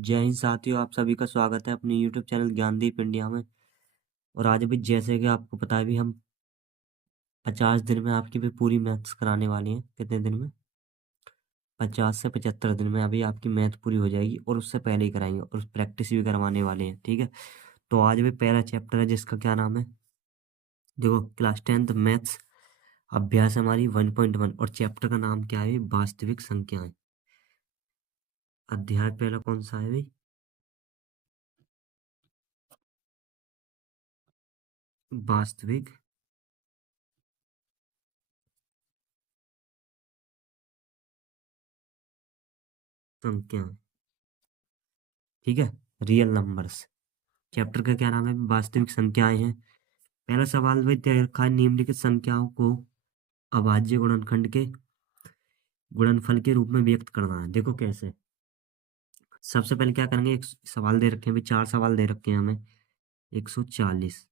जय हिंद साथियों, आप सभी का स्वागत है अपने यूट्यूब चैनल ज्ञानदीप इंडिया में। और आज भी जैसे कि आपको पता है भी हम 50 दिन में आपकी भी पूरी मैथ्स कराने वाले हैं। कितने दिन में? 50 से 75 दिन में अभी आपकी मैथ पूरी हो जाएगी और उससे पहले ही कराएंगे और प्रैक्टिस भी करवाने वाले हैं। ठीक है, तो आज भी पहला चैप्टर है जिसका क्या नाम है, देखो, क्लास 10th मैथ्स अभ्यास हमारी 1.1 और चैप्टर का नाम क्या है? वास्तविक संख्याएं। अध्याय पहला कौन सा है भाई? वास्तविक संख्याएं। ठीक है, रियल नंबर्स। चैप्टर का क्या नाम है? वास्तविक संख्याएं हैं। पहला सवाल भाई तय रखा है, निम्नलिखित संख्याओं को अभाज्य गुणनखंड के गुणनफल के रूप में व्यक्त करना है। देखो कैसे। सबसे पहले क्या करेंगे, एक सवाल दे रखे हैं भाई, 4 सवाल दे रखे हैं हमें। 140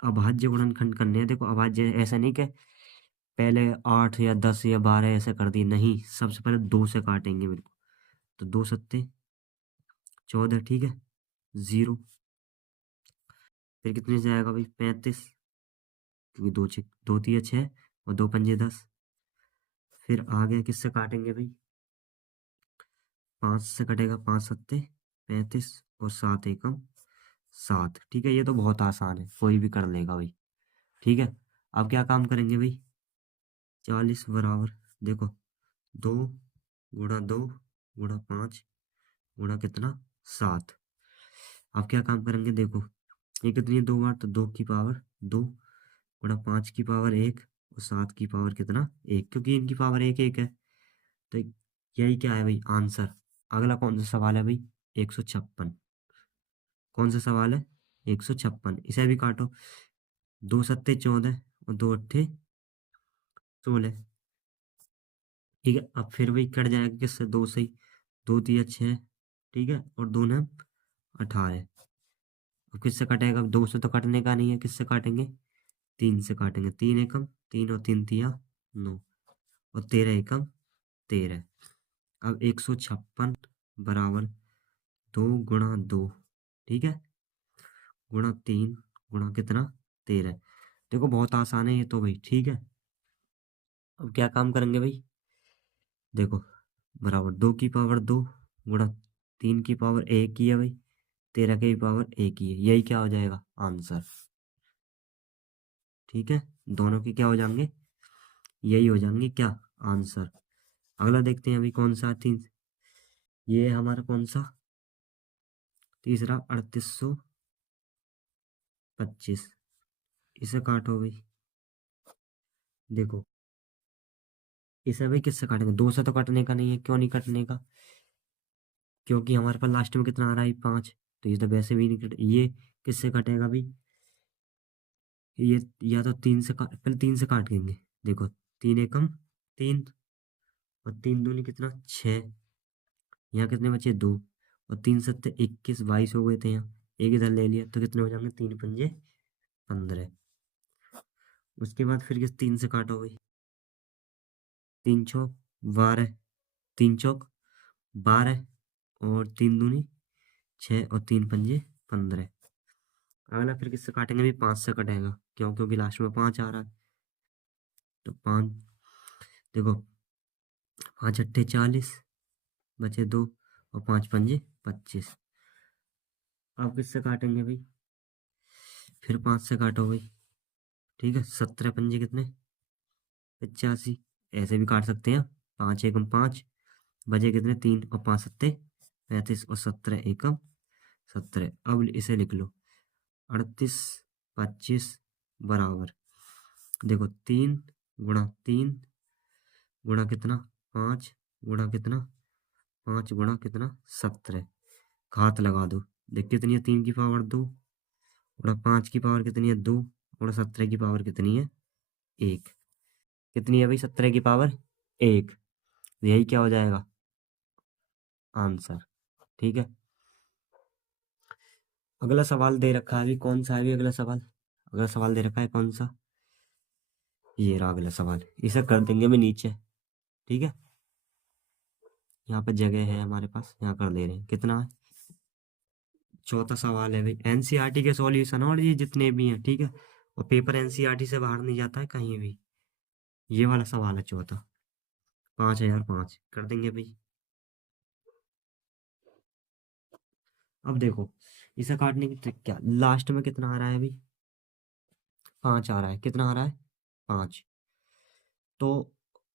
अभाज्य गुणनखंड करने हैं। देखो अभाज्य ऐसा नहीं कि पहले 8 या 10 या 12 ऐसे कर दिए, नहीं, सबसे पहले 2 से काटेंगे बिल्कुल। तो 2 सत्ते 14, ठीक है, 0। फिर कितने से आएगा भाई? 35, क्योंकि 2 तिया 6 और 2 पंजे 10। फिर आगे किससे काटेंगे भाई? 5 से कटेगा, 5 सत्ते 35 और 7 एकम 7। ठीक है, ये तो बहुत आसान है, कोई भी कर लेगा भाई। ठीक है, अब क्या काम करेंगे भाई? 40 बराबर, देखो, 2 गुणा 2 गुणा 5 गुणा कितना? 7। अब क्या काम करेंगे? देखो, ये कितनी है? 2 बार, तो 2 की पावर 2 गुणा 5 की पावर 1 और 7 की पावर कितना? 1, क्योंकि इनकी पावर एक एक है। तो यही क्या है भाई? आंसर। अगला कौन सा सवाल है भाई? 156। कौन सा सवाल है? 156। इसे भी काटो। 2 सत्ते 14 और 2 अट्ठे 16। ठीक है, अब फिर वही कट जाएगा किससे? 2 से ही। 2 तिया 6, ठीक है, और 2 9 18। अब किससे कटेगा? 2 से तो कटने का नहीं है, किससे काटेंगे? 3 से काटेंगे। 3 एकम 3 और 3 तिया 9 और 13 एकम 13। अब 156 बराबर 2 गुणा 2, ठीक है, गुणा 3 गुणा कितना? 13। देखो बहुत आसान है ये तो भाई। ठीक है, अब क्या काम करेंगे भाई? देखो, बराबर 2 की पावर 2 गुणा 3 की पावर 1 ही है भाई, 13 की पावर 1 ही है। यही क्या हो जाएगा? आंसर। ठीक है, दोनों के क्या हो जाएंगे? यही हो जाएंगे क्या? आंसर। अगला देखते हैं अभी कौन सा तीन, ये है हमारा कौन सा? तीसरा 3825। इसे काटो भाई। देखो, इसे भाई किससे काटेंगे? 2 से तो कटने का नहीं है। क्यों नहीं कटने का? क्योंकि हमारे पास लास्ट में कितना आ रहा है? 5। तो ये तो वैसे भी नहीं कटे। ये किससे कटेगा भाई? ये या तो 3 से काट, पहले 3 से काट देंगे। देखो, 3 एकम 3 और 3 दूनी कितना? 6। यहाँ कितने बचे? 2 और 3 सत्ते 21 22 हो गए थे। यहाँ एक इधर ले लिया तो कितने हो जाएंगे? 3 पंजे 15। उसके बाद फिर किस 3 से काटो भाई? 3 चौक 12, 3 चौक 12 और 3 दूनी 6 और 3 पंजे 15। अगला फिर किससे काटेंगे भी? 5 से कटेगा। क्यों? क्योंकि लास्ट में 5 आ रहा है। तो 5, देखो, 5 अट्ठे 40 बचे 2 और 5 पंजे 25। अब किससे काटेंगे भाई? फिर 5 से काटो भाई। ठीक है, 17 पंजे कितने? 85। ऐसे भी काट सकते हैं। 5 एकम 5 बचे कितने? 3 और 5 सत्ते 35 और 17 एकम 17। अब इसे लिख लो, 3825 बराबर, देखो, 3 गुणा 3 गुणा कितना? 5 गुणा कितना? 5 गुणा कितना? 17। घात लगा दो। देख कितनी है? 3 की पावर 2 गुणा 5 की पावर कितनी है? 2 गुणा 17 की पावर कितनी है? 1। कितनी है भाई? 17 की पावर 1। यही क्या हो जाएगा? आंसर। ठीक है, अगला सवाल दे रखा है अभी कौन सा है अभी? अगला सवाल, अगला सवाल दे रखा है कौन सा? ये रहा अगला सवाल। इसे कर देंगे मैं नीचे। ठीक है, यहाँ पे जगह है हमारे पास, यहाँ कर दे रहे हैं। कितना है? चौथा सवाल है भाई, एनसीईआरटी के सॉल्यूशन और ये जितने भी हैं, ठीक है, और पेपर एनसीईआरटी से बाहर नहीं जाता है कहीं भी। ये वाला सवाल है चौथा। 5,005 कर देंगे भाई। अब देखो, इसे काटने की ट्रिक क्या, लास्ट में कितना आ रहा है भाई? 5 आ रहा है। कितना आ रहा है? 5। तो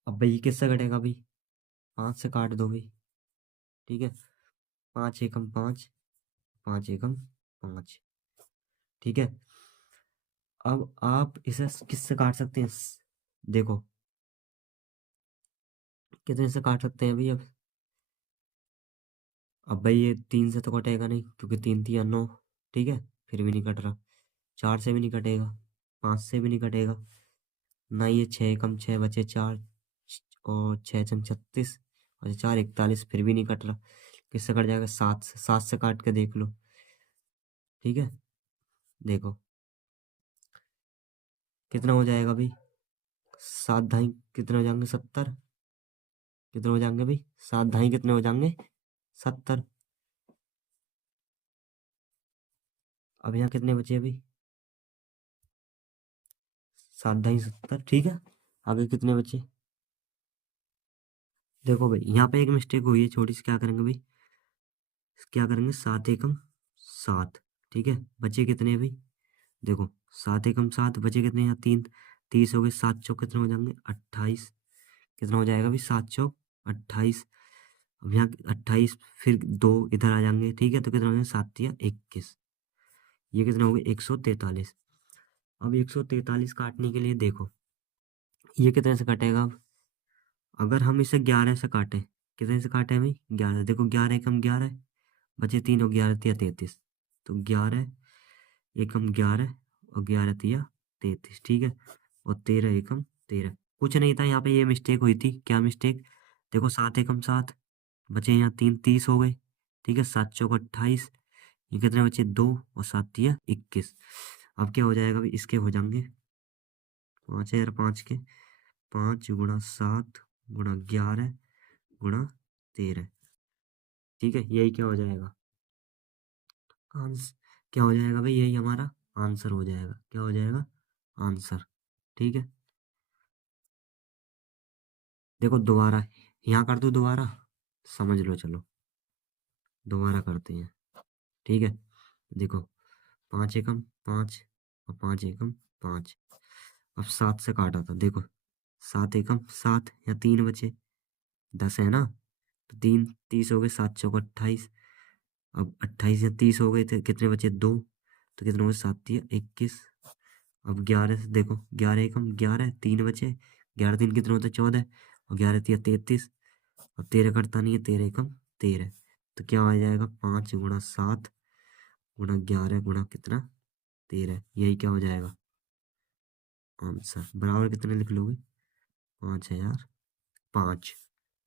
अब भाई किससे कटेगा भाई? 5 से काट दो भाई। ठीक है, 5 एकम 5, 5 एकम 5। ठीक है, अब आप इसे किससे काट सकते हैं? देखो, कितने से काट सकते हैं भाई अब भाई ये 3 से तो कटेगा नहीं, क्योंकि 3 3 9। ठीक है, फिर भी नहीं कट रहा। 4 से भी नहीं कटेगा, 5 से भी नहीं कटेगा। ना ये 6 एकम 6 बचे 4, और 6 छंग 36, और 4 41, फिर भी नहीं कट रहा। किससे कट जाएगा? 7 से। 7 से काट के देख लो। ठीक है, देखो कितना हो जाएगा भाई? 7 ढाई कितने हो जाएंगे? 70। कितने हो जाएंगे भाई? 7 ढाई कितने हो जाएंगे? 70। अब यहाँ कितने बचे भाई? 7 ढाई 70। ठीक है, आगे कितने बचे? देखो भाई, यहाँ पे एक मिस्टेक हुई है छोटी सी। क्या करेंगे भाई? क्या करेंगे? 7 एकम 7। ठीक है, बचे कितने भाई? देखो, 7 एकम 7 बचे कितने? यहाँ 3। 30 हो गए। 7 चौक कितने हो जाएंगे? 28। कितना हो जाएगा भाई? 7 चौक 28। अब यहाँ 28, फिर 2 इधर आ जाएंगे। ठीक है, तो कितना हो जाएगा? 7 या 21। ये कितना हो गया? 143। अब 143 काटने के लिए देखो, ये कितने से कटेगा अब? अगर हम इसे 11 से काटें, कितने से काटे भाई? 11। देखो, 11 एकम 11, बचे 3, और 11 तिया 33। तो 11 एकम 11, और 11 तिया 33। ठीक है, और 13 एकम 13। कुछ नहीं था यहाँ पे, ये मिस्टेक हुई थी। क्या मिस्टेक? देखो, 7 एकम 7, बचे यहाँ 3, 30 हो गए। ठीक है, 7 चौक 28। ये कितने बचे? 2, और 7 तिया 21। अब क्या हो जाएगा भाई? इसके हो जाएंगे 5,005 के 5 × 7 × 11 × 13। ठीक है, यही क्या हो जाएगा? आंसर क्या हो जाएगा भाई? यही हमारा आंसर हो जाएगा। क्या हो जाएगा? आंसर। ठीक है, देखो दोबारा, यहाँ कर दो दोबारा, समझ लो। चलो दोबारा करते हैं। ठीक है, देखो, 5 एकम 5, और 5 एकम 5। अब 7 से काटा था। देखो, 7 एकम 7, या 3 बचे, 10 है ना, तो 3, 30 हो गए। 7 चौक 28। अब 28 या 30 हो गए थे, कितने बचे? 2। तो कितने हो गए? 7 तिया 21। अब 11 से देखो, 11 एकम 11, 3 बचे। 11 3 कितने होते? 14, और 11 तिया 33। और 13 कटता नहीं है। 13 एकम 13। तो क्या आ जाएगा? 5 × 7 × 11 कितना? 13। यही क्या हो जाएगा? आंसर। बराबर कितने लिख लोगे? 5,005।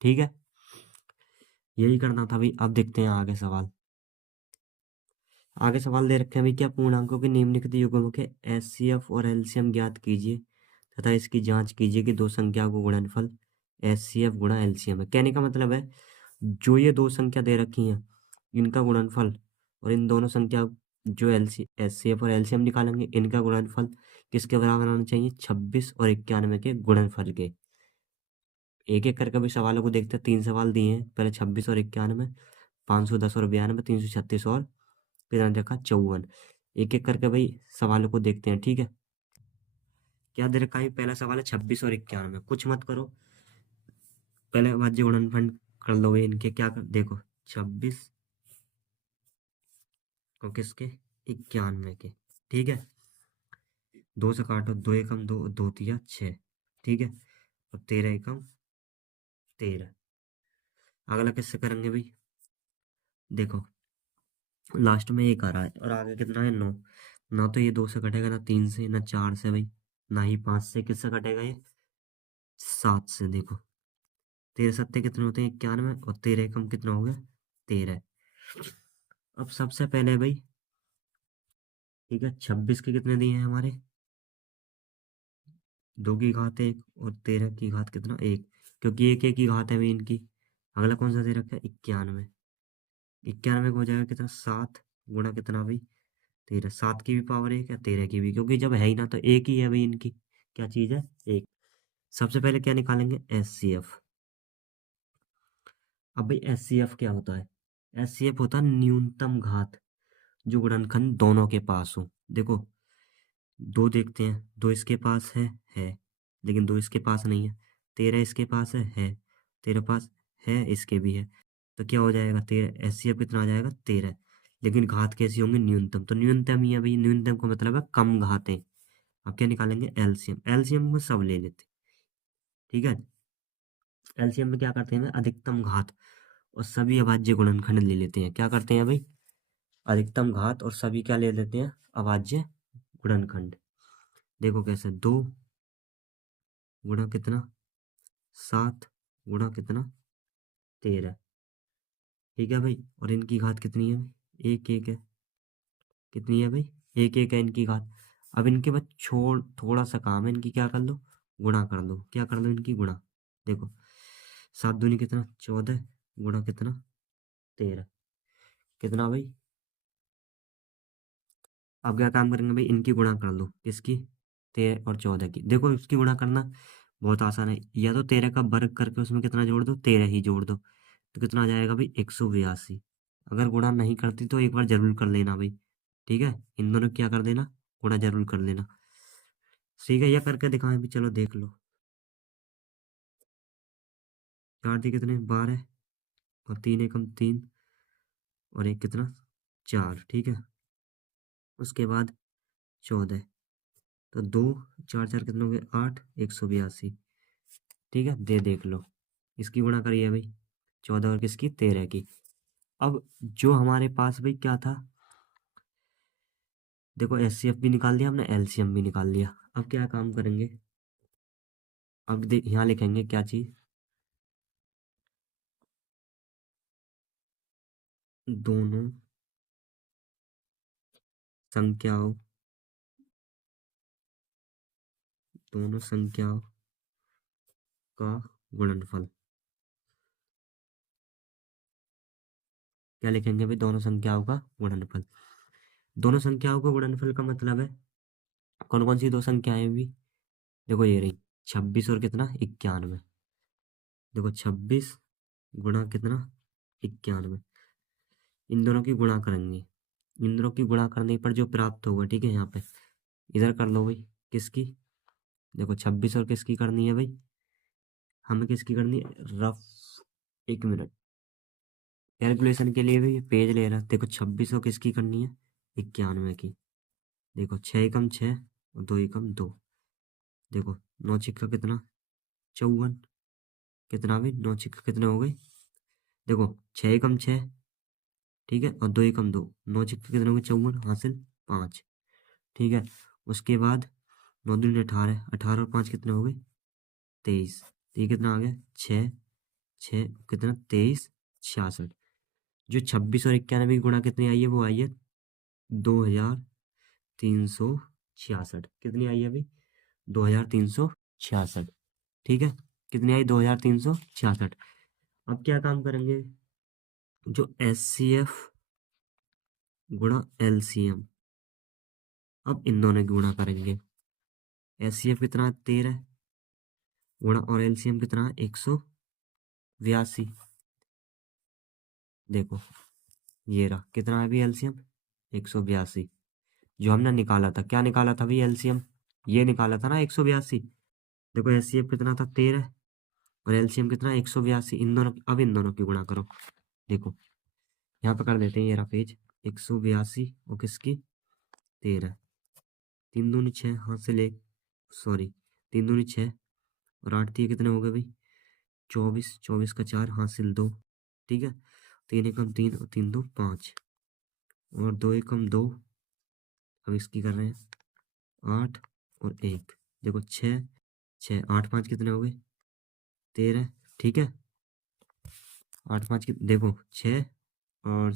ठीक है, यही करना था भाई। अब देखते हैं आगे सवाल। आगे सवाल दे रखे हैं भाई, क्या पूर्णांकों के निम्नलिखित युग्मों के एचसीएफ और एलसीएम ज्ञात कीजिए तथा इसकी जांच कीजिए कि दो संख्या को गुणनफल एचसीएफ गुणा एलसीएम है। कहने का मतलब है, जो ये दो संख्या दे रखी हैं, इनका गुणनफल, और इन दोनों संख्या जो एचसीएफ और एलसीएम निकालेंगे, इनका गुणनफल किसके बराबर होना चाहिए? 26 और 91 के गुणनफल के। एक एक करके भी सवालों को देखते हैं। 3 सवाल दिए हैं, पहले 26 और 91, 510 और 92, 336 और कितना देखा? 54। एक एक करके भाई सवालों को देखते हैं। ठीक है, क्या दे रखा है? पहला सवाल है 26 और 91। कुछ मत करो, पहले भाज्य गुणनफल कर लो इनके। क्या कर देखो, 26 और किसके? 91 के। ठीक है, 2 से काटो, 2 एकम 2, 2 तिया 6। ठीक है, और 13 एकम 13। अगला किससे करेंगे भाई? देखो, लास्ट में 1 आ रहा है, और आगे कितना है? 9। ना तो ये 2 से कटेगा, ना 3 से, ना 4 से भाई, ना ही 5 से। किससे कटेगा ये? 7 से। देखो, 13 सत्ते कितने होते हैं? 91, और 13 एकम कितना हो गया? 13। अब सबसे पहले भाई, ठीक है, 26 के कितने दिए हैं हमारे? 2 की घात 1, और 13 की घात कितना? 1, क्योंकि एक एक की घात है भाई इनकी। अगला कौन सा दे रखा है? 91। 91 को हो जाएगा कितना? 7 गुणा कितना भाई? 13। 7 की भी पावर एक है, 13 की भी, क्योंकि जब है ही ना तो एक ही है भाई इनकी। क्या चीज़ है? एक। सबसे पहले क्या निकालेंगे? एचसीएफ। अब भाई एचसीएफ क्या होता है? एचसीएफ होता है न्यूनतम घात, जो गुणनखंड दोनों के पास हो। देखो, दो देखते हैं, दो इसके पास है, लेकिन दो इसके पास नहीं है। 13 इसके पास है, 13 पास है, इसके भी है। तो क्या हो जाएगा? 13 एचसीएफ कितना आ जाएगा? 13। लेकिन घात कैसी होंगी? न्यूनतम। तो न्यूनतम ही है भाई, न्यूनतम का मतलब है कम घातें। अब क्या निकालेंगे? एलसीएम। एलसीएम में सब ले लेते हैं, ठीक है। एलसीएम में क्या करते हैं? अधिकतम घात और सभी अभाज्य गुणनखंड ले लेते हैं। क्या करते हैं भाई? अधिकतम घात और सभी क्या ले लेते हैं? अभाज्य गुणनखंड। देखो कैसे, 2 गुणा कितना? 7 गुणा कितना? 13। ठीक है भाई, और इनकी घात कितनी है भाई? एक एक है। कितनी है भाई? एक एक है इनकी घात। अब इनके बाद छोड़, थोड़ा सा काम है, इनकी क्या कर लो? गुणा कर लो। क्या कर लो? इनकी गुणा। देखो, 7 दूनी कितना? 14 गुणा कितना? 13। कितना भाई? अब क्या काम करेंगे भाई? इनकी गुणा कर लो। किसकी? 13 और 14 की। देखो, इसकी गुणा करना बहुत आसान है। या तो 13 का वर्ग करके उसमें कितना जोड़ दो? 13 ही जोड़ दो। तो कितना आ जाएगा भाई? 182। अगर गुणा नहीं करती तो एक बार जरूर कर लेना भाई, ठीक है। इन दोनों को क्या कर देना? गुणा जरूर कर लेना। ठीक है, या करके दिखाएं भी, चलो देख लो। 4 दी कितने? 12। और 3 एकम 3, और एक कितना? 4। ठीक है, उसके बाद 14। तो 2, 4 4 कितने हो गए? 8। 182। ठीक है, दे देख लो। इसकी गुणा करिए भाई, 14 और किसकी? 13 की। अब जो हमारे पास भाई क्या था? देखो, एचसीएफ भी निकाल दिया हमने, एलसीएम भी निकाल लिया। अब क्या काम करेंगे? अब यहाँ लिखेंगे क्या चीज? दोनों संख्याओं, दोनों संख्याओं का गुणनफल। क्या लिखेंगे भाई? दोनों संख्याओं का गुणनफल। दोनों संख्याओं का गुणनफल का मतलब है कौन कौन सी दो संख्याएं भी? देखो ये रही, 26 और कितना? 91। देखो, 26 गुणा कितना? 91। इन दोनों की गुणा करेंगे। इन दोनों की गुणा करने पर जो प्राप्त होगा, ठीक है, यहाँ पे इधर कर लो भाई। किसकी? देखो, 26 और किसकी करनी है भाई? हमें किसकी करनी है? रफ। एक मिनट, कैलकुलेशन के लिए भी पेज ले रहा है। देखो, 26 और किसकी करनी है? 91 की। देखो, 6 एकम 6 और 2 एकम 2। देखो, 9 छिक्का कितना? 54। कितना भी? 9 छिक्का कितने हो गए? देखो, 6 एकम 6, ठीक है, और 2 एकम 2। 9 छिक्का कितने हो गए? 54 हासिल 5। ठीक है, उसके बाद 9 दूनी 18, 18 और 5 कितने हो गए? 23। तो ये कितना आ गया? 6 6 कितना? 23 66। जो 26 और 91 की गुणा कितनी आई है? वो आई है 2366। कितनी आई है अभी? 2366। ठीक है, कितनी आई? 2366। अब क्या काम करेंगे? जो एच सी एफ गुणा एल सी एम, अब इन दोनों की गुणा करेंगे। एच सी एफ कितना? 13 गुणा, और एल सी एम कितना? 182। देखो, ये रहा कितना है अभी एलसीएम? 182। जो हमने निकाला था, क्या निकाला था भाई? एलसीएम ये निकाला था ना, 182। देखो, एचसीएफ कितना था? 13। और एलसीएम कितना? 182। इन दोनों अब इन दोनों की गुणा करो। देखो, यहाँ पे कर देते हैं, ये रहा पेज। 182 और किसकी? 13। 3 दूनी 6 हाथ से ले, सॉरी, 3 दूनी 6 और 8 दिए कितने हो गए भाई? 24। 24 का 4 हासिल 2। ठीक है, 3 एकम 3 और 3 2 5, और 2 एकम 2। अब इसकी कर रहे हैं 8 और 1। देखो, 6 6 8 5 कितने हो गए? 13। ठीक है, 8 5 देखो, 6 और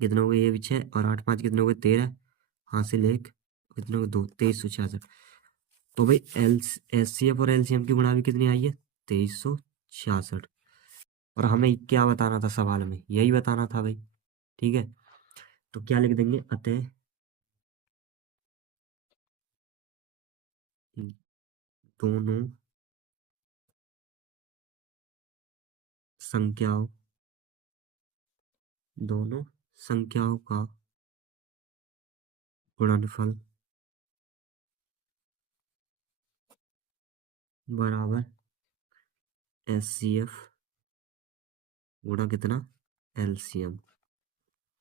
कितने हो गए? ये भी 6 और 8 5 कितने हो गए? 13 हासिल 1, कितने हो गए? 2। 2366। तो भाई एल एच सी एफ और एलसीएम की गुणा भी कितनी आई है? 2366। और हमें क्या बताना था सवाल में, यही बताना था भाई। ठीक है, तो क्या लिख देंगे, अतः दोनों संख्याओं दोनों संख्याओं का गुणनफल बराबर एचसीएफ गुणा कितना, एलसीएम।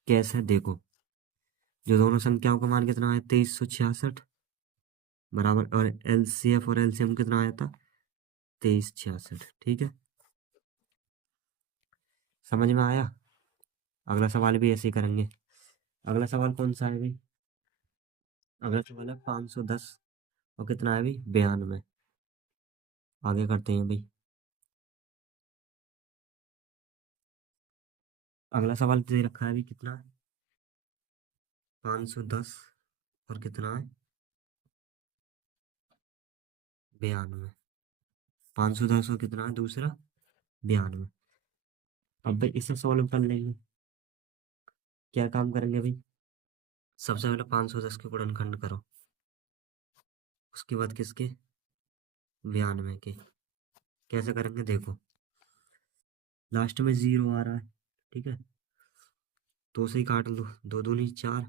कैसे, देखो, जो दोनों संख्याओं का मान कितना है 2366 बराबर, और एलसीएफ और एलसीएम कितना आया था 2366। ठीक है, समझ में आया। अगला सवाल भी ऐसे ही करेंगे। अगला सवाल कौन सा है भाई, अगला सवाल है 510 और कितना है भाई 92। आगे करते हैं भाई। अगला सवाल दे रखा है अभी, कितना, 510 और कितना है 92। 510 और कितना है दूसरा 92। अब भाई इसे सॉल्व कर लेंगे। क्या काम करेंगे भाई, सबसे पहले 510 के गुणनखंड करो, उसके बाद किसके 92 के। कैसे करेंगे, देखो, लास्ट में जीरो आ रहा है। ठीक है, दो से ही काट लो, दो दूनी चार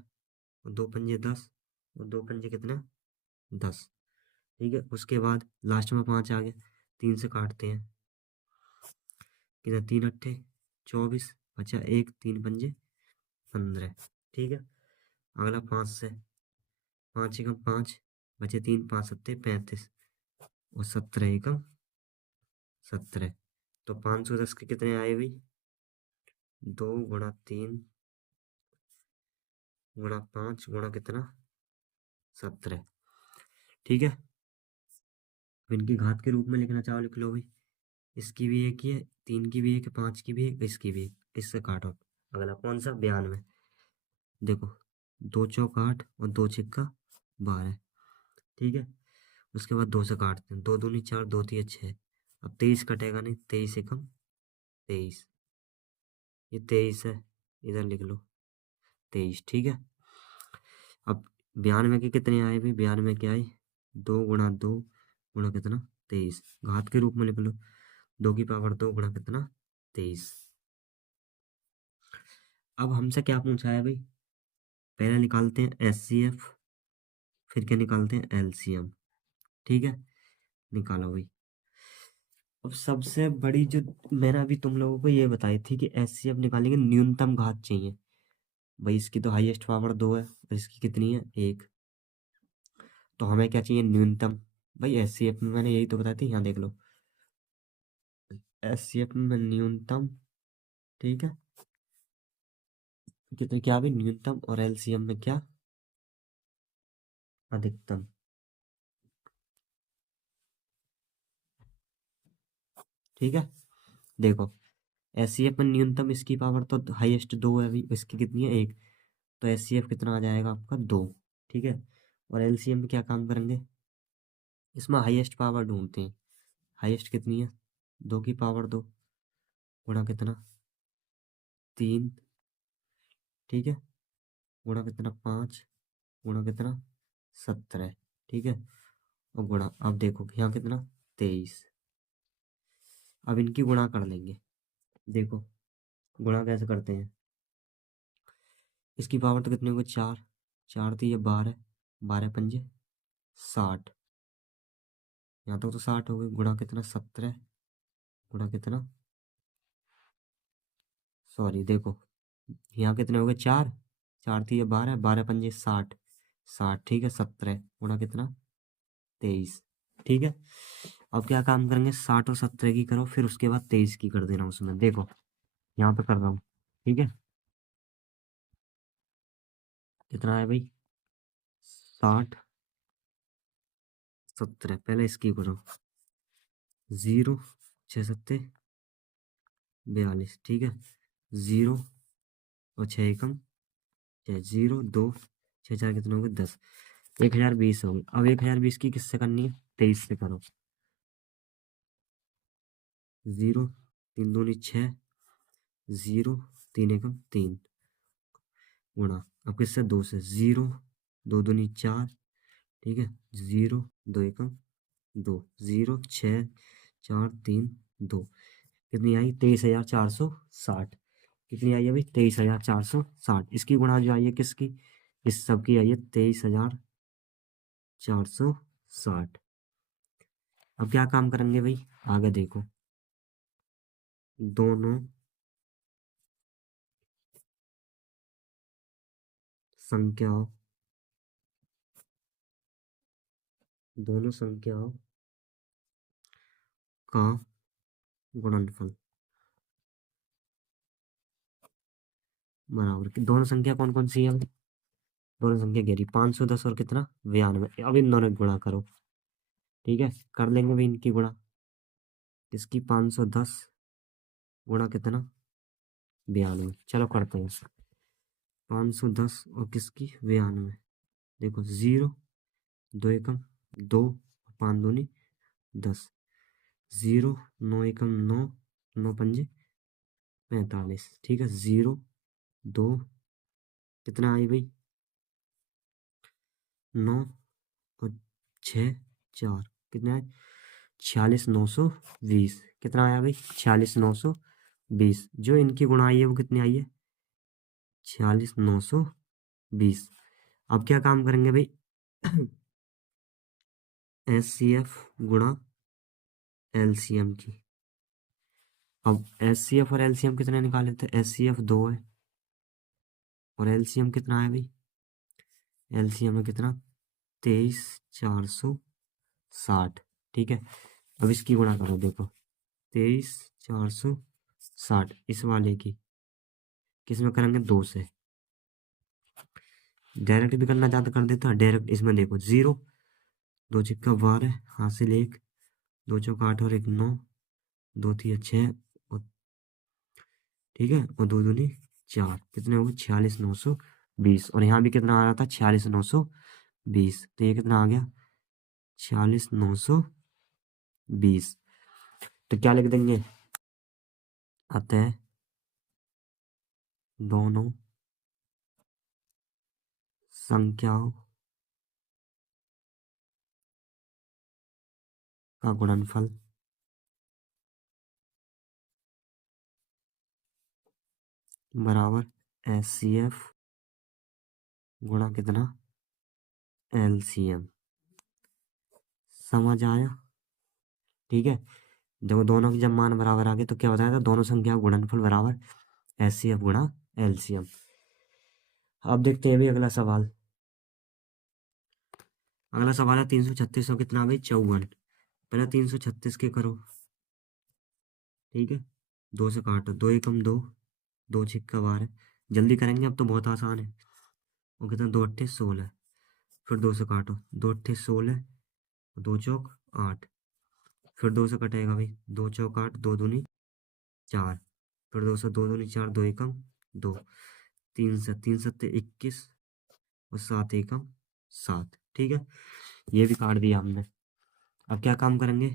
और दो पंजे 10 और दो पंजे कितना 10। ठीक है, उसके बाद लास्ट में 5 आ गया, तीन से काटते हैं, कितना, तीन अट्ठे 24, बचा एक, तीन पंजे 15। ठीक है, अगला 5 से, 5 एकम 5, बचे तीन, 5 सत्ते 35 और 17 एकम 17। तो 510 के कितने आए भाई, 2 × 3 × 5 × कितना 17। ठीक है, अब इनकी घात के रूप में लिखना चाहो लिख लो भाई। इसकी भी एक ही है, तीन की भी एक है, पाँच की भी एक, इसकी भी एक, इससे काटो। अगला कौन सा 92। देखो, दो चौक 8 और दो छिक्का 12। ठीक है, उसके बाद दो से काटते हैं, दो दूनी चार, दो तीन 6। अब 23 कटेगा नहीं, 23 एकम 23, ये 23 है, इधर लिख लो 23। ठीक है, अब 92 के कितने आए भाई, 92 के आए 2 × 2 × कितना 23, घात के रूप में लिख लो, 2 की पावर 2 × कितना 23। अब हमसे क्या पूछा है भाई, पहले निकालते हैं एचसीएफ, फिर क्या निकालते हैं एलसीएम। ठीक है, निकालो भाई। अब सबसे बड़ी जो मैंने अभी तुम लोगों को ये बताई थी कि एचसीएफ निकालेंगे, न्यूनतम घात चाहिए भाई। इसकी तो हाईएस्ट पावर 2 है और इसकी कितनी है 1, तो हमें क्या चाहिए न्यूनतम। भाई एचसीएफ में मैंने यही तो बताई थी, यहाँ देख लो, एचसीएफ में न्यूनतम। ठीक है, कितने क्या भी न्यूनतम, और एलसीएम में क्या अधिकतम। ठीक है, देखो, एचसीएफ में न्यूनतम इसकी पावर तो हाईएस्ट 2 है अभी, इसकी कितनी है 1, तो एचसीएफ कितना आ जाएगा आपका 2। ठीक है, और एलसीएम में क्या काम करेंगे, इसमें हाईएस्ट पावर ढूंढते हैं। हाईएस्ट कितनी है, 2 की पावर 2 गुणा कितना 3। ठीक है, गुणा कितना 5 गुणा कितना 17। ठीक है, और गुणा, अब देखो यहाँ कितना 23। अब इनकी गुणा कर लेंगे। देखो, गुणा कैसे करते हैं, इसकी पावर तो कितनी होगी 4, 4 थी ये 12, 12 पंजे 60, यहाँ तक तो 60 हो गई, गुणा कितना 17 गुणा कितना, सॉरी देखो, यहाँ कितने हो गए 4, 4 थी ये 12, 12 पंजे 60, 60। ठीक है, 17 गुणा कितना 23। ठीक है, अब क्या काम करेंगे, 60 और 17 की करो, फिर उसके बाद 23 की कर देना उसमें। देखो, यहाँ पे कर रहा हूँ। ठीक है, कितना है भाई 60 17, पहले इसकी करो, 0 6 सत्ते 42। ठीक है, 0 और 6 एकम 6, 0 2 6 4 कितने हो गए 10, 1020 हो गए। अब 1020 की किससे करनी है, 23 से करो, 0 तीन दूनी 6, 0, 3 एकम 3 गुणा अब किससे 2 से 0, 2 दूनी 4, ठीक है, 0, 2 एकम 2, 0, 6, 4, 3, 2, कितनी आई 23,460। कितनी आई अभी 23,460। इसकी गुणा जो आई है किसकी, इस सब की आई है 23,460। अब क्या काम करेंगे भाई, आगे देखो, दोनों संख्याओं दोनों संख्याओं का गुणनफल बराबर कि दोनों संख्या कौन कौन सी है, दोनों संख्या घेरी 510 और कितना 92। अब इन दोनों की गुणा करो, ठीक है, कर लेंगे भाई इनकी गुणा। इसकी 510 गुणा कितना 92, चलो करते हैं। 510 और किसकी 92, देखो 0, 2 एकम 2, 5 दूनी 10, 0, 9 एकम 9, 9 पंजे 45, ठीक है, 0, 2, कितना आई भाई 9 और 6, 4, कितना है 46,920। कितना आया भाई 46,920। जो इनकी गुणा आई है वो कितनी आई है 46,920। अब क्या काम करेंगे भाई एचसीएफ गुणा एलसीएम की। अब एचसीएफ और एलसीएम कितने निकाले थे, एचसीएफ 2 है और एलसीएम कितना है भाई, एलसीएम है कितना 23,460, ठीक है। अब इसकी गुणा करो, देखो 23,460 इस वाले की किस में करेंगे 2 से, डायरेक्ट भी करना चाहते कर देते हैं डायरेक्ट। इसमें देखो 0, 2 चिक्का 12, हासिल 1, 2 चौका 8 और 1 9, 2 3 6 और ठीक है, और 2 दूनी 4, कितने हो गए 46,920। और यहाँ भी कितना आ रहा था 46,920, तो ये कितना आ गया 46,920। तो क्या लिख देंगे, अतः दोनों संख्याओं का गुणनफल बराबर एचसीएफ गुणा कितना एलसीएम। समझ आया, ठीक है। जब दोनों के जब मान बराबर आ गए तो क्या बताया था, दोनों संख्या का गुणनफल बराबर एचसीएफ गुणा एलसीएम। अब देखते हैं भी अगला सवाल। अगला सवाल है 336 और कितना भाई 54। पहले 336 के करो, ठीक है, 2 से काटो, 2 एकम 2, 2 छिक्का 12, जल्दी करेंगे अब तो बहुत आसान है। और कितना 2 अट्ठे 16, फिर 2 से काटो, 2 अट्ठे 16, 2 चौक 8, फिर 2 से कटेगा भाई, 2 चौक 8, 2 दूनी 4, फिर 2 से 2 दूनी 4, 2 एकम 2, 3 से 3 सत्ते 21 और 7 एकम 7, ठीक है, ये भी काट दिया हमने। अब क्या काम करेंगे,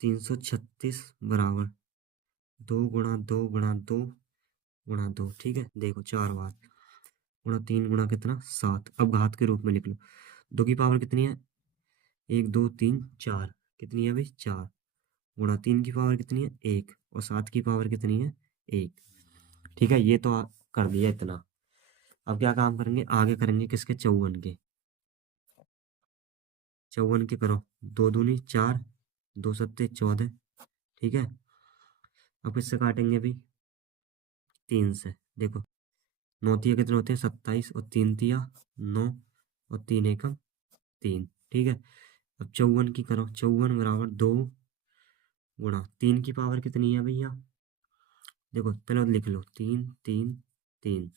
336 बराबर 2 गुणा 2 गुणा 2 गुणा 2, ठीक है, देखो 4 बार गुणा 3 गुणा कितना 7। अब घात के रूप में लिख लो, 2 की पावर कितनी है 1 2 3 4, कितनी है भाई 4, गुणा 3 की पावर कितनी है 1 और 7 की पावर कितनी है 1, ठीक है। ये तो कर दिया इतना। अब क्या काम करेंगे, आगे करेंगे किसके 54 के। 54 के करो, 2 दूनी 4, 2 सत्ते 14, ठीक है। अब इससे काटेंगे भी 3 से, देखो 9 तिया कितने होते हैं 27 और 3 तिया 9 और 3 एकम 3, ठीक है। अब 54 की करो, 54 बराबर 2 गुणा 3 की पावर कितनी है भैया, देखो पहले लिख लो 3 3 3,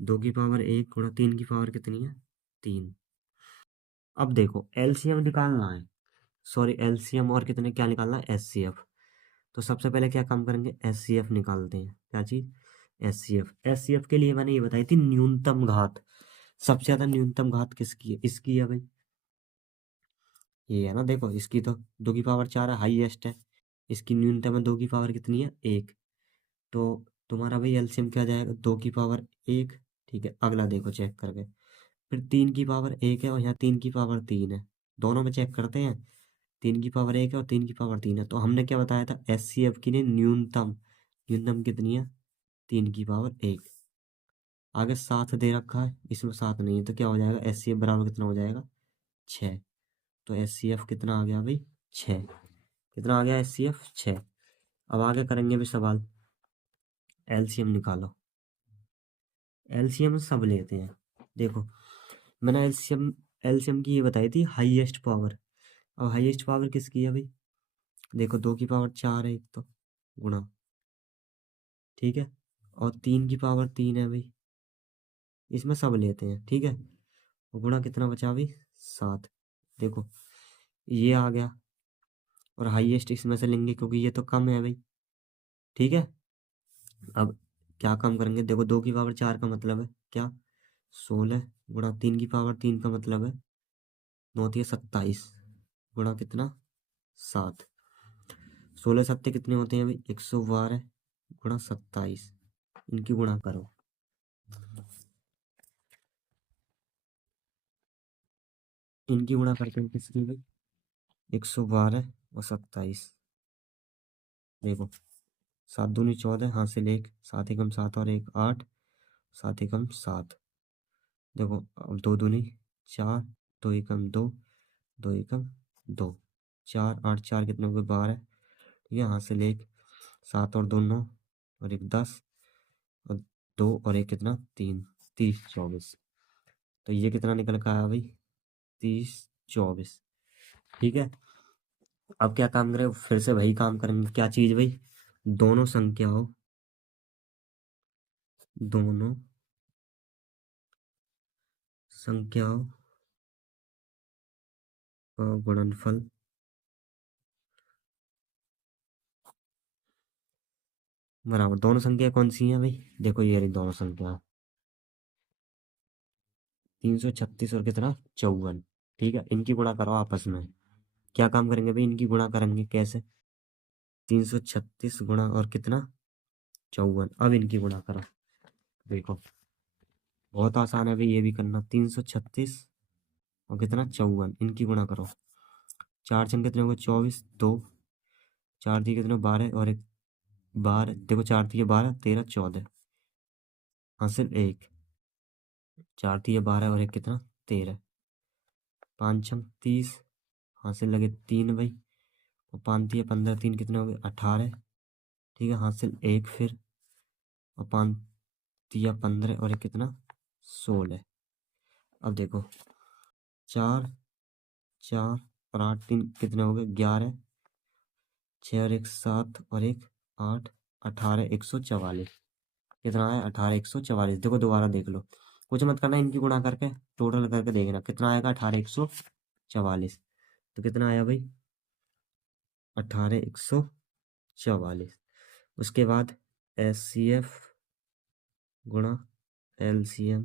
2 की पावर 1 गुणा 3 की पावर कितनी है 3। अब देखो एलसीएम निकालना है, सॉरी एलसीएम और कितने क्या निकालना है एचसीएफ। तो सबसे पहले क्या काम करेंगे एचसीएफ निकालते हैं, क्या चीज एचसीएफ। एचसीएफ के लिए मैंने ये बताई थी न्यूनतम घात, सबसे ज्यादा न्यूनतम घात किसकी है, इसकी है भाई, ये है ना, देखो इसकी तो 2 की पावर 4 है हाईएस्ट है, इसकी न्यूनतम है, 2 की पावर कितनी है, 1। तो तुम्हारा भाई एलसीएम क्या जाएगा, 2 की पावर 1। ठीक है, अगला देखो चेक करके। फिर 3 की पावर 1 है और यहाँ 3 की पावर 3 है। दोनों में चेक करते हैं। 3 की पावर 1 है और 3 की पावर 3 है। तो हमने क्या बताया था, एस सी एफ की ने न्यूनतम, न्यूनतम कितनी है, 3 की पावर 1। आगे 7 दे रखा है, इसमें 7 नहीं है, तो क्या हो जाएगा, एस सी एफ बराबर कितना हो जाएगा, 6। तो एस सी एफ कितना आ गया भाई, 6। कितना आ गया एस सी एफ, 6। अब आगे करेंगे भी सवाल, एलसीएम निकालो। एलसीएम सब लेते हैं। देखो मैंने एलसीएम एलसीएम की ये बताई थी, हाईएस्ट पावर। अब हाईएस्ट पावर किसकी है भाई, देखो 2 की पावर 4 है एक तो, गुणा, ठीक है, और 3 की पावर 3 है भाई, इसमें सब लेते हैं, ठीक है। और गुणा कितना बचा भाई, 7। देखो ये आ गया, और हाईएस्ट इसमें से लेंगे क्योंकि ये तो कम है भाई, ठीक है। अब क्या कम करेंगे, देखो 2 की पावर 4 का मतलब है क्या, 16, गुणा 3 की पावर 3 का मतलब है 9 × 27, गुणा कितना, 7। 16 7 कितने होते हैं भाई, 112, गुणा 27, इनकी गुणा करो। इनकी गुणा करते हैं किसकी भाई, 112 और 27। देखो 7 दूनी 14, हासिल 1, 7 × 7 और 1 8, 7 × 7। देखो अब 2 दूनी 4, 2 × 2, 2 × 2, 4 8 4 कितने हो गए, 12। ठीक है, हासिल 1, 7 और 2 9 और 1 10 और 2 और 1 कितना, 3, 30 24। तो ये कितना निकल का आया भाई, 30 24। ठीक है, अब क्या काम करें, फिर से वही काम करेंगे, क्या चीज भाई, दोनों संख्याओं, दोनों संख्याओं का गुणनफल बराबर, दोनों संख्या कौन सी है भाई, देखो ये रही दोनों संख्या, 336 और कितना, 54। ठीक है, इनकी गुणा करो आपस में। क्या काम करेंगे भाई, इनकी गुणा करेंगे कैसे, 336 गुणा और कितना, 54। अब इनकी गुणा करो, देखो बहुत आसान है भाई, ये भी करना, 336 और कितना, 54, इनकी गुणा करो। 4 × 6 कितने होंगे, 24, 2, 4 × 3 कितने, 12 और 1 12। देखो 4 × 3 = 12, 13 14, हासिल 1, 4 × 3 = 12 और 1 कितना, 13, 5 × 30, हासिल लगे 3 भाई, और 5 × 3 = 15, 3 कितने हो गए, 18। ठीक है, हासिल 1 फिर, और 5 × 3 = 15 और 1 कितना, 16। अब देखो 4 4 और 8 3 कितने हो गए, 11, 6 और 1 7 और 1 8, 18 144। कितना है, 18 144। देखो दोबारा देख लो, कुछ मत करना, इनकी गुणा करके टोटल करके देखना कितना आएगा, 18 144। तो कितना आया भाई, 18 144। उसके बाद एस सी एफ गुणा एल सी एम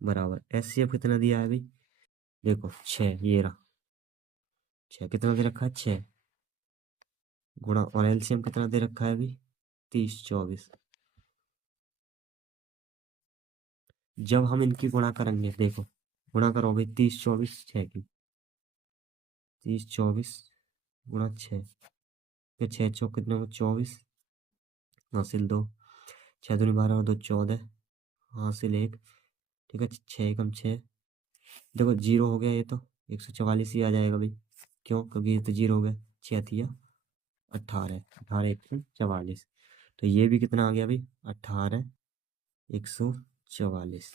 बराबर, एस सी एफ कितना दिया है भाई, देखो 6, ये रहा 6, कितना दे रखा है, 6, गुणा, और एलसीएम कितना दे रखा है अभी, 30 24। जब हम इनकी गुणा करेंगे, देखो गुणा करो भाई, 30 24 6 की, 30 24 गुणा 6, फिर 6 चौक कितने हो, 24, हासिल 2, 6 दूनी 12 और 2 14, हासिल 1। ठीक है, 6 × 6, देखो जीरो हो गया, ये तो 144 ही आ जाएगा भाई, क्यों, क्योंकि ये तो जीरो हो गया, 6 18, 18 144। तो ये भी कितना आ गया भाई, 18 144।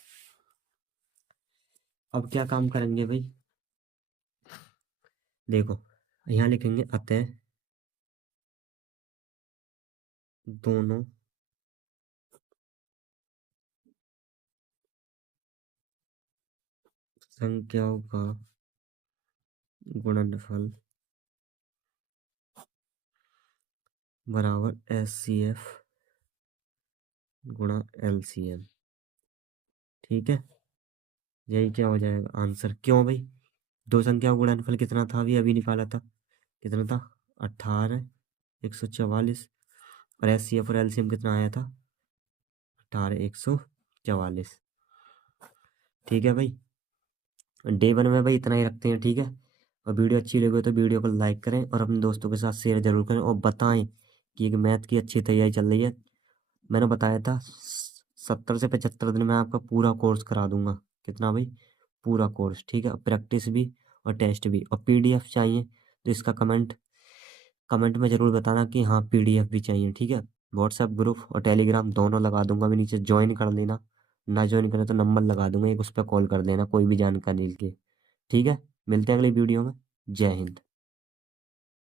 अब क्या काम करेंगे भाई, देखो यहाँ लिखेंगे, अतः दोनों संख्याओं का गुणनफल बराबर एस सी एफ गुणा एल सी एम। ठीक है, यही क्या हो जाएगा आंसर, क्यों भाई, दो संख्याओं का गुणनफल कितना था, अभी अभी निकाला था, कितना था, 18 144। और HCF और LCM कितना आया था? 18 144। ठीक है भाई, डे वन में भाई इतना ही रखते हैं, ठीक है। और वीडियो अच्छी लगी हो तो वीडियो को लाइक करें और अपने दोस्तों के साथ शेयर जरूर करें और बताएं कि एक मैथ की अच्छी तैयारी चल रही है। मैंने बताया था 70 से 75 दिन में आपका पूरा कोर्स करा दूंगा। कितना भाई? पूरा कोर्स, ठीक है। प्रैक्टिस भी और टेस्ट भी। और PDF चाहिए तो इसका कमेंट में ज़रूर बताना कि हाँ PDF भी चाहिए, ठीक है। व्हाट्सएप ग्रुप और टेलीग्राम दोनों लगा दूंगा भी नीचे, ज्वाइन कर लेना। ना ज्वाइन करें तो नंबर लगा दूंगा एक, उस पर कॉल कर देना कोई भी जानकारी के, ठीक है। मिलते हैं अगली वीडियो में। जय हिंद।